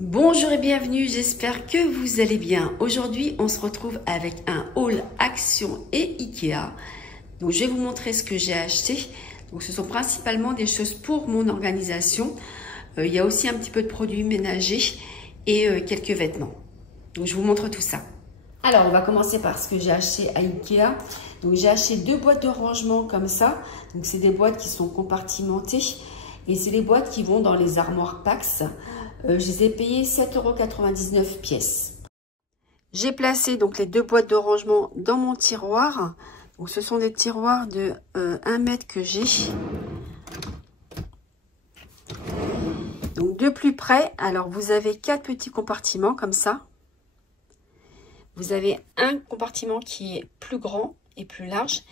Bonjour et bienvenue, j'espère que vous allez bien. Aujourd'hui, on se retrouve avec un haul Action et Ikea. Donc, je vais vous montrer ce que j'ai acheté. Donc, ce sont principalement des choses pour mon organisation. Il y a aussi un petit peu de produits ménagers et quelques vêtements. Donc, je vous montre tout ça. Alors, on va commencer par ce que j'ai acheté à Ikea. Donc, j'ai acheté 2 boîtes de rangement comme ça. Donc, c'est des boîtes qui sont compartimentées. Et c'est les boîtes qui vont dans les armoires Pax. Je les ai payées 7,99 € pièce. J'ai placé donc les 2 boîtes de rangement dans mon tiroir. Donc ce sont des tiroirs de 1 mètre que j'ai. Donc de plus près, alors vous avez 4 petits compartiments comme ça. Vous avez un compartiment qui est plus grand et plus large.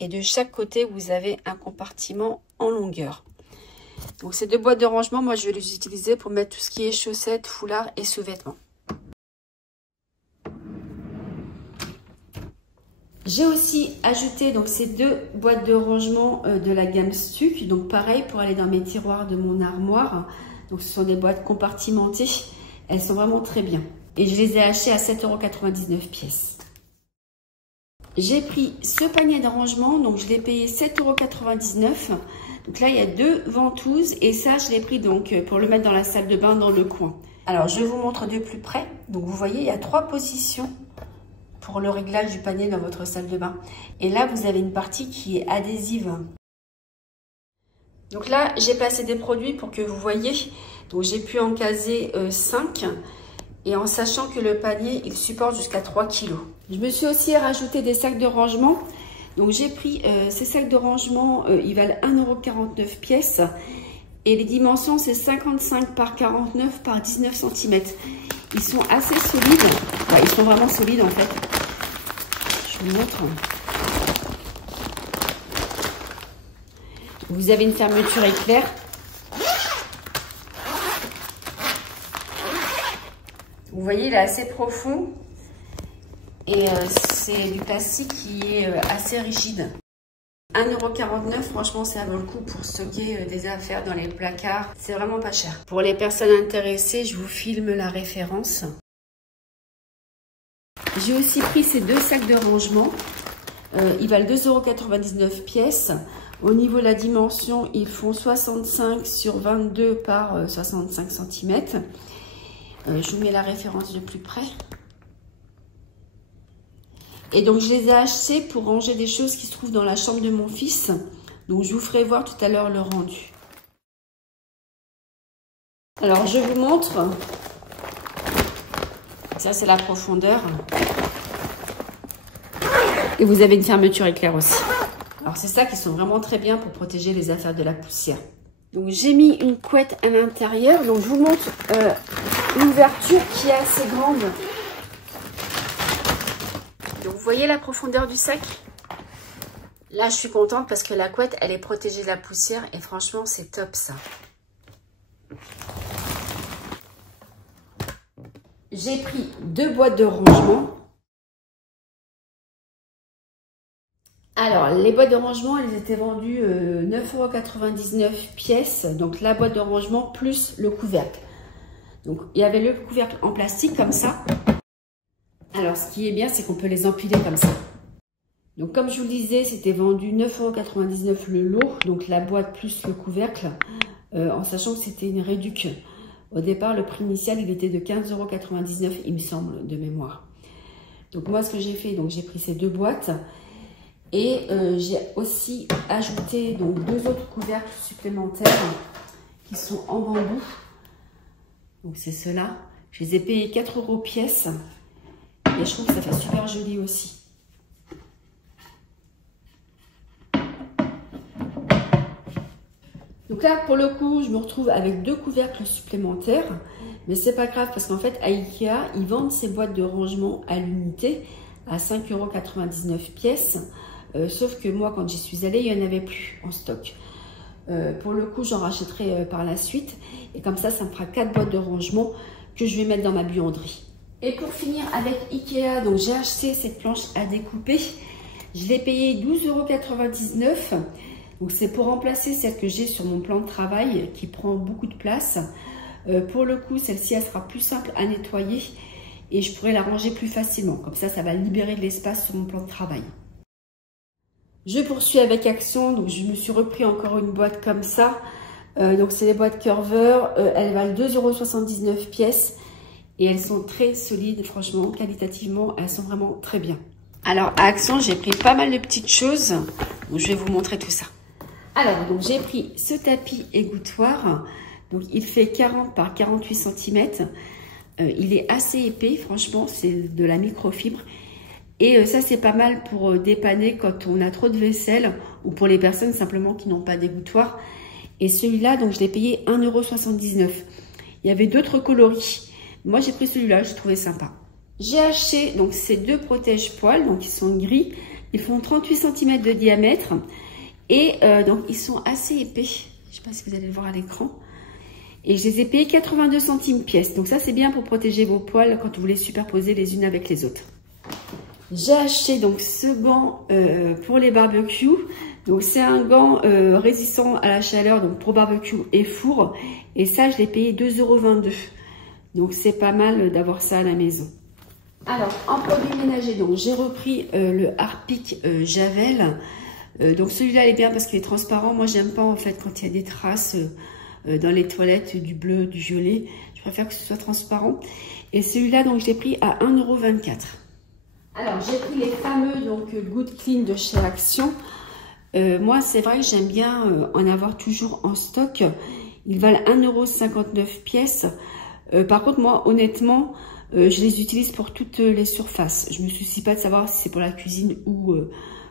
Et de chaque côté, vous avez un compartiment en longueur. Donc ces 2 boîtes de rangement, moi je vais les utiliser pour mettre tout ce qui est chaussettes, foulards et sous-vêtements. J'ai aussi ajouté donc ces 2 boîtes de rangement de la gamme Stuck. Donc pareil pour aller dans mes tiroirs de mon armoire. Donc ce sont des boîtes compartimentées. Elles sont vraiment très bien. Et je les ai achetées à 7,99 € pièce. J'ai pris ce panier de rangement, donc je l'ai payé 7,99 €. Donc là, il y a 2 ventouses et ça, je l'ai pris donc pour le mettre dans la salle de bain dans le coin. Alors, je vous montre de plus près. Donc, vous voyez, il y a 3 positions pour le réglage du panier dans votre salle de bain. Et là, vous avez une partie qui est adhésive. Donc là, j'ai placé des produits pour que vous voyez. Donc, j'ai pu en caser 5 et en sachant que le panier, il supporte jusqu'à 3 kg. Je me suis aussi rajouté des sacs de rangement. Donc j'ai pris ces sacs de rangement, ils valent 1,49 € pièce. Et les dimensions, c'est 55 par 49 par 19 cm. Ils sont assez solides. Ouais, ils sont vraiment solides en fait. Je vous montre. Vous avez une fermeture éclair. Vous voyez, il est assez profond. Et c'est du plastique qui est assez rigide. 1,49 €, franchement, ça vaut le coup pour stocker des affaires dans les placards. C'est vraiment pas cher. Pour les personnes intéressées, je vous filme la référence. J'ai aussi pris ces 2 sacs de rangement. Ils valent 2,99 € pièce. Au niveau de la dimension, ils font 65 sur 22 par 65 cm. Je vous mets la référence de plus près. Et donc, je les ai achetés pour ranger des choses qui se trouvent dans la chambre de mon fils. Donc, je vous ferai voir tout à l'heure le rendu. Alors, je vous montre. Ça, c'est la profondeur. Et vous avez une fermeture éclair aussi. Alors, c'est ça qui sont vraiment très bien pour protéger les affaires de la poussière. Donc, j'ai mis une couette à l'intérieur. Donc, je vous montre l'ouverture qui est assez grande. Donc, vous voyez la profondeur du sac? Là, je suis contente parce que la couette, elle est protégée de la poussière et franchement, c'est top ça. J'ai pris 2 boîtes de rangement. Alors, les boîtes de rangement, elles étaient vendues 9,99 € pièce. Donc, la boîte de rangement plus le couvercle. Donc, il y avait le couvercle en plastique comme ça. Alors, ce qui est bien, c'est qu'on peut les empiler comme ça. Donc, comme je vous le disais, c'était vendu 9,99 € le lot. Donc, la boîte plus le couvercle, en sachant que c'était une réduc. Au départ, le prix initial, il était de 15,99 €, il me semble, de mémoire. Donc, moi, ce que j'ai fait, donc j'ai pris ces 2 boîtes. Et j'ai aussi ajouté donc 2 autres couvercles supplémentaires qui sont en bambou. Donc, c'est ceux-là. Je les ai payés 4 € pièce. Et je trouve que ça fait super joli aussi. Donc là, pour le coup, je me retrouve avec 2 couvercles supplémentaires. Mais c'est pas grave parce qu'en fait, à Ikea, ils vendent ces boîtes de rangement à l'unité à 5,99 € pièce. Sauf que moi, quand j'y suis allée, il n'y en avait plus en stock. Pour le coup, j'en rachèterai par la suite. Et comme ça, ça me fera 4 boîtes de rangement que je vais mettre dans ma buanderie. Et pour finir avec Ikea, donc j'ai acheté cette planche à découper. Je l'ai payée 12,99 €. Donc c'est pour remplacer celle que j'ai sur mon plan de travail qui prend beaucoup de place. Pour le coup, celle-ci, elle sera plus simple à nettoyer et je pourrai la ranger plus facilement. Comme ça va libérer de l'espace sur mon plan de travail. Je poursuis avec Action. Donc, je me suis repris encore une boîte comme ça. Donc, c'est les boîtes Curver. Elles valent 2,79 € pièce. Et elles sont très solides, franchement, qualitativement, elles sont vraiment très bien. Alors, à Action, j'ai pris pas mal de petites choses. Donc, je vais vous montrer tout ça. Alors, donc j'ai pris ce tapis égouttoir. Donc, il fait 40 par 48 cm. Il est assez épais, franchement, c'est de la microfibre. Et ça, c'est pas mal pour dépanner quand on a trop de vaisselle ou pour les personnes simplement qui n'ont pas d'égouttoir. Et celui-là, donc, je l'ai payé 1,79 €. Il y avait d'autres coloris. Moi, j'ai pris celui-là, je trouvais sympa. J'ai acheté donc ces deux protège-poils, donc ils sont gris. Ils font 38 cm de diamètre et donc ils sont assez épais. Je ne sais pas si vous allez le voir à l'écran. Et je les ai payés 82 centimes pièce. Donc ça, c'est bien pour protéger vos poils quand vous les superposez les unes avec les autres. J'ai acheté donc ce gant pour les barbecues. Donc c'est un gant résistant à la chaleur, donc pour barbecue et four. Et ça, je l'ai payé 2,22 €. Donc c'est pas mal d'avoir ça à la maison. Alors en produit ménager, donc j'ai repris le Harpic Javel. Donc celui-là il est bien parce qu'il est transparent. Moi j'aime pas en fait quand il y a des traces dans les toilettes du bleu, du violet. Je préfère que ce soit transparent. Et celui-là donc je l'ai pris à 1,24 €. Alors j'ai pris les fameux donc Good Clean de chez Action. Moi c'est vrai que j'aime bien en avoir toujours en stock. Ils valent 1,59 € pièce. Par contre, moi, honnêtement, je les utilise pour toutes les surfaces. Je ne me soucie pas de savoir si c'est pour la cuisine ou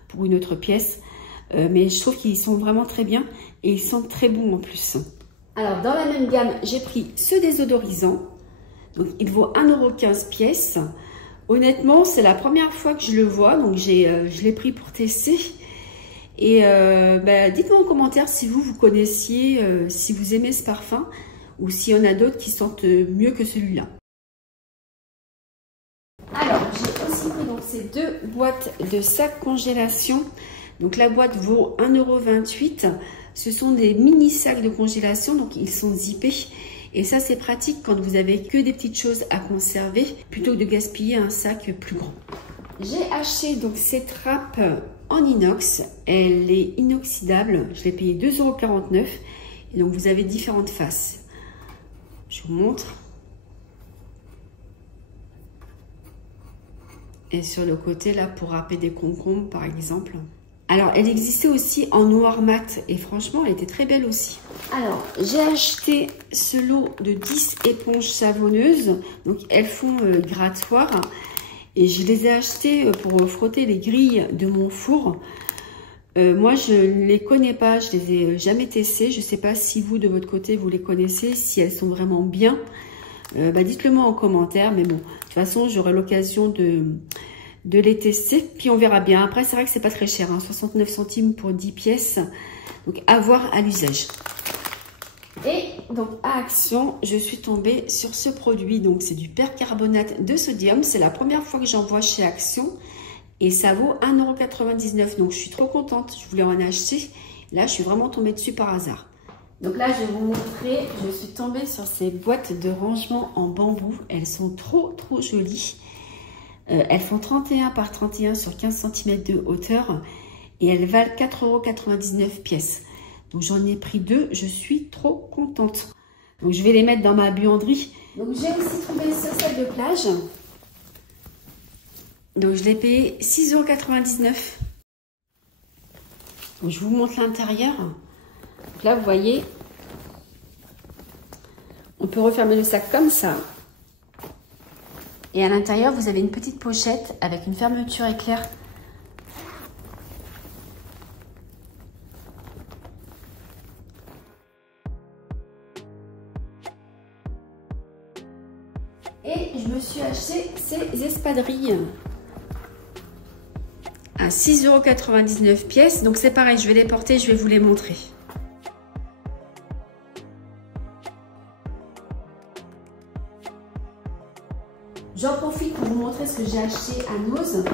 pour une autre pièce. Mais je trouve qu'ils sont vraiment très bien et ils sentent très bons en plus. Alors, dans la même gamme, j'ai pris ce désodorisant. Donc, il vaut 1,15 € pièce. Honnêtement, c'est la première fois que je le vois. Donc, je l'ai pris pour tester. Et dites-moi en commentaire si vous connaissiez, si vous aimez ce parfum. Ou s'il y en a d'autres qui sentent mieux que celui-là. Alors, j'ai aussi pris donc ces deux boîtes de sacs congélation. Donc la boîte vaut 1,28 €. Ce sont des mini sacs de congélation, donc ils sont zippés. Et ça, c'est pratique quand vous avez que des petites choses à conserver, plutôt que de gaspiller un sac plus grand. J'ai acheté donc cette trappe en inox. Elle est inoxydable. Je l'ai payé 2,49 €. Et donc vous avez différentes faces. Je vous montre. Et sur le côté, là, pour râper des concombres, par exemple. Alors, elle existait aussi en noir mat. Et franchement, elle était très belle aussi. Alors, j'ai acheté ce lot de 10 éponges savonneuses. Donc, elles font grattoir. Et je les ai achetées pour frotter les grilles de mon four. Moi, je ne les connais pas, je les ai jamais testées. Je ne sais pas si vous, de votre côté, vous les connaissez, si elles sont vraiment bien. Dites-le moi en commentaire. Mais bon, de toute façon, j'aurai l'occasion de les tester. Puis on verra bien. Après, c'est vrai que c'est pas très cher, hein, 69 centimes pour 10 pièces. Donc, à voir à l'usage. Et donc, à Action, je suis tombée sur ce produit. Donc, c'est du percarbonate de sodium. C'est la première fois que j'en vois chez Action. Et ça vaut 1,99 €. Donc, je suis trop contente. Je voulais en acheter. Là, je suis vraiment tombée dessus par hasard. Donc là, je vais vous montrer. Je suis tombée sur ces boîtes de rangement en bambou. Elles sont trop jolies. Elles font 31 par 31 sur 15 cm de hauteur. Et elles valent 4,99 € pièce. Donc, j'en ai pris deux. Je suis trop contente. Donc, je vais les mettre dans ma buanderie. Donc, j'ai aussi trouvé ce set de plage. Donc, je l'ai payé 6,99 €. Donc, je vous montre l'intérieur. Là, vous voyez, on peut refermer le sac comme ça. Et à l'intérieur, vous avez une petite pochette avec une fermeture éclair. Et je me suis acheté ces espadrilles à 6,99 € pièce. Donc c'est pareil, je vais les porter, je vais vous les montrer. J'en profite pour vous montrer ce que j'ai acheté à Noz. Donc,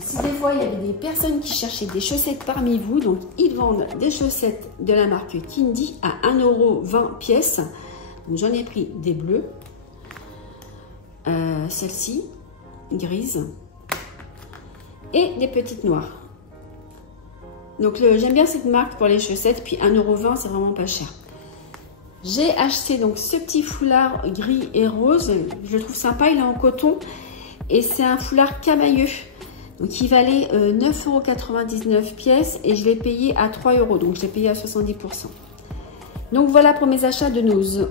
si des fois il y avait des personnes qui cherchaient des chaussettes parmi vous, donc ils vendent des chaussettes de la marque Kindy à 1,20 € pièce. Donc j'en ai pris des bleus, celle-ci, grise, et des petites noires. Donc j'aime bien cette marque pour les chaussettes, puis 1,20 €, c'est vraiment pas cher. J'ai acheté donc ce petit foulard gris et rose, je le trouve sympa, il est en coton, et c'est un foulard camailleux. Donc il valait 9,99 € pièce et je l'ai payé à 3 €, donc je l'ai payé à 70%. Donc voilà pour mes achats de Noz.